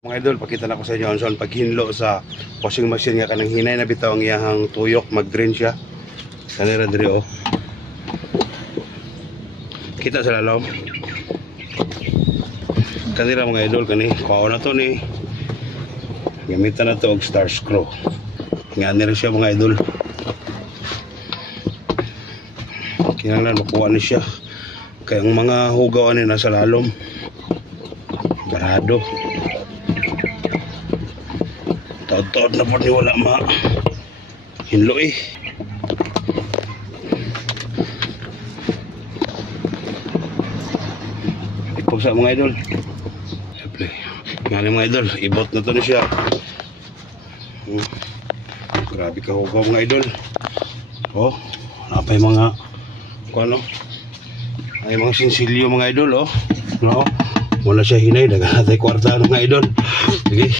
Mga idol, pakita na ko sa inyo ang paghinlo sa washing machine nga kanang hinay na bitaw ang iyahang tuyok, mag-drain siya. Kanira diri oh. Kita sa lalaw. Kanira mga idol kani, kuha na to ni. Gamitan na to og star screw. Nga nira siya mga idol. Kinahanglan makuha ni siya. Kaya ang mga hugaw ani nasa lalom. Barado. Taod-taod na po ni wala hinlo eh. Ipog sa mga idol. Nga mga idol, ibot na to ni siya. Grabe ka hugaw mga idol. Oh, napay mga ano? Ay mga sinsilyo mga idol oh. No? Wala siya hinay, dagan natay kwarta mga idol. Sige.